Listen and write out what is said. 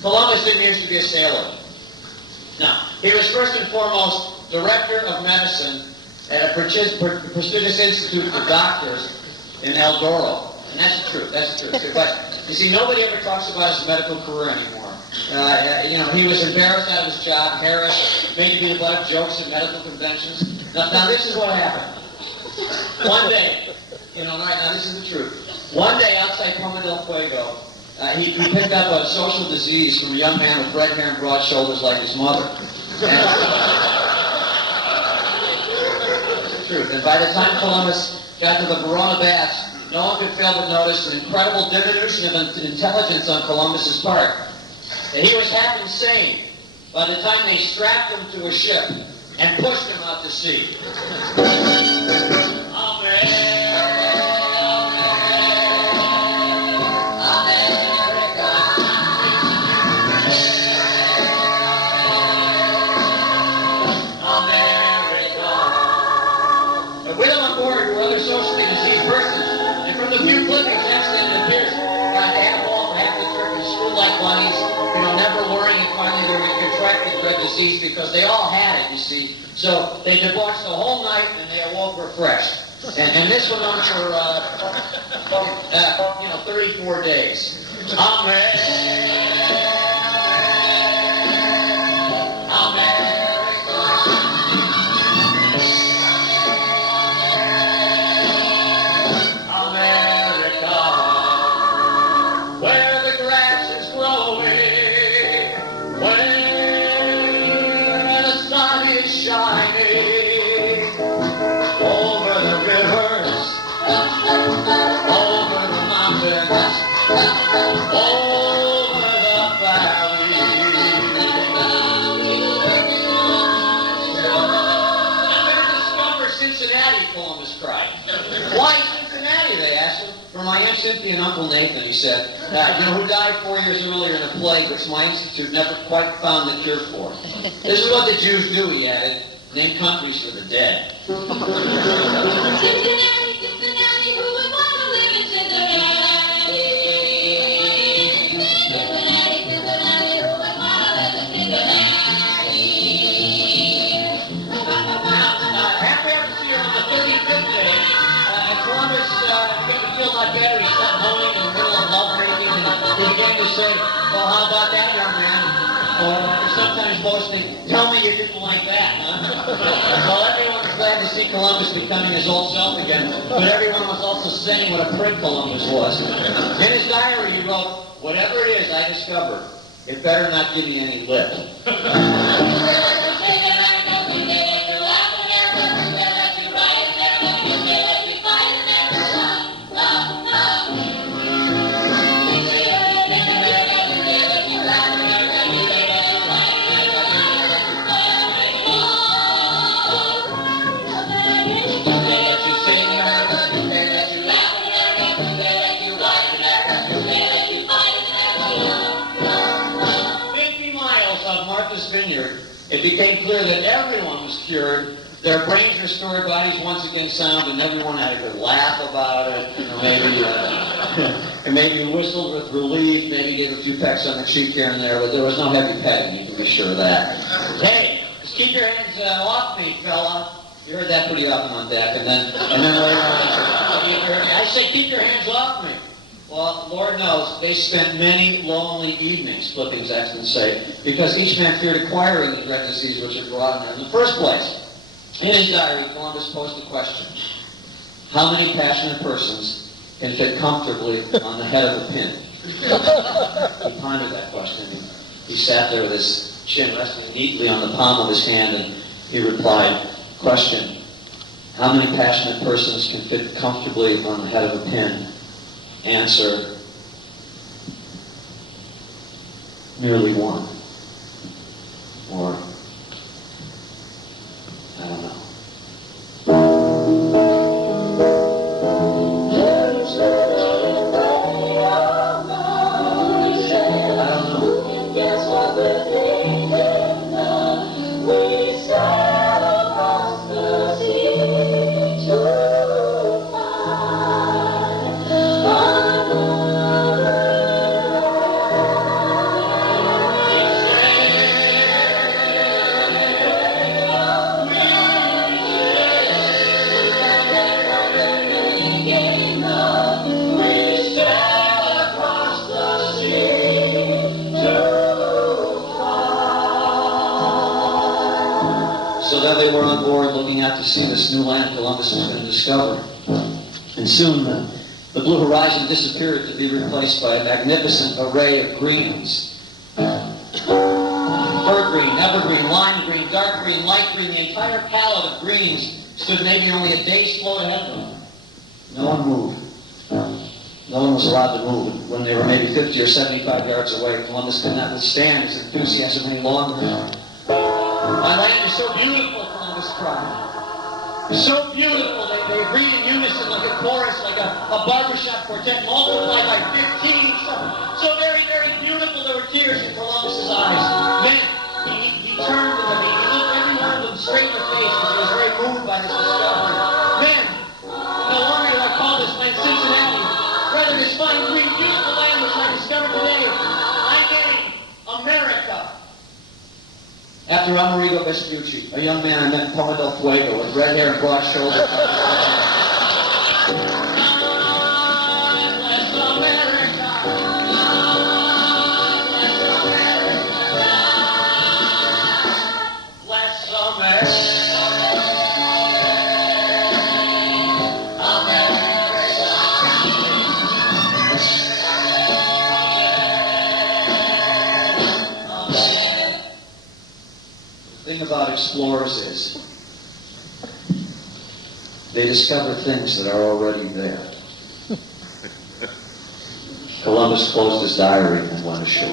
Columbus didn't used to be a sailor. No. He was first and foremost director of medicine at a prestigious institute for doctors in Eldoro. And that's the truth. That's the truth. But, you see, nobody ever talks about his medical career anymore. He was embarrassed out of his job, harassed, made to be the butt of jokes at medical conventions. Now this is what happened. One day, right now, this is the truth. One day outside Pome del Fuego, he picked up a social disease from a young man with red hair and broad shoulders like his mother. That's the truth. And by the time Columbus got to the Verona Baths, no one could fail to notice an incredible diminution of intelligence on Columbus's part. And he was half insane by the time they strapped him to a ship and pushed him out to sea. Because they all had it, you see. So they debauched the whole night and they awoke refreshed. And this went on for, 34 days. Amen. My Aunt Cynthia and Uncle Nathan, he said, who died 4 years earlier in a plague which my institute never quite found the cure for. This is what the Jews do, he added, name countries for the dead. Say, well, how about that, young man? Or sometimes boasting, tell me you didn't like that, huh? Well, everyone was glad to see Columbus becoming his old self again, but everyone was also saying what a prick Columbus was. In his diary, he wrote, whatever it is I discovered, it better not give me any lip. It became clear that everyone was cured. Their brains restored, bodies once again sound, and everyone had a good laugh about it. And maybe whistled with relief, maybe gave a few pecks on the cheek here and there, but there was no heavy petting, you can be sure of that. Hey, just keep your hands off me, fella. You heard that pretty often on deck, and then later on, I say, keep your hands off me. Well, Lord knows, they spent many lonely evenings, flipping Experts say, because each man feared acquiring the dread disease which had brought on them in the first place. In his diary, Columbus posed a question. How many passionate persons can fit comfortably on the head of a pin? He pondered that question. He sat there with his chin resting neatly on the palm of his hand, and he replied, question, how many passionate persons can fit comfortably on the head of a pin? Answer, merely one. Or, I don't know. So then they were on board looking out to see this new land Columbus was going to discover. And soon the blue horizon disappeared to be replaced by a magnificent array of greens. Bird green, evergreen, lime green, dark green, light green, the entire palette of greens stood maybe only a day's float ahead of them. No one moved. No one was allowed to move. When they were maybe 50 or 75 yards away, Columbus could not withstand his enthusiasm any longer. My land is so beautiful, Columbus cried. So beautiful. They agreed in unison like a chorus, like a barbershop quartet, multiplied by 15. So very, very beautiful. There were tears in Columbus's eyes. Then he turned to them. He looked every one of them straight in the face because he was very moved by his discovery. Men, no longer do I call this land Cincinnati. Rather, this fine, green, beautiful land which I discovered today, I name America. After Amerigo Vespucci, a young man I met in Pome del Fuego with red hair and broad shoulders. The thing about explorers is they discover things that are already there. Columbus closed his diary and went ashore.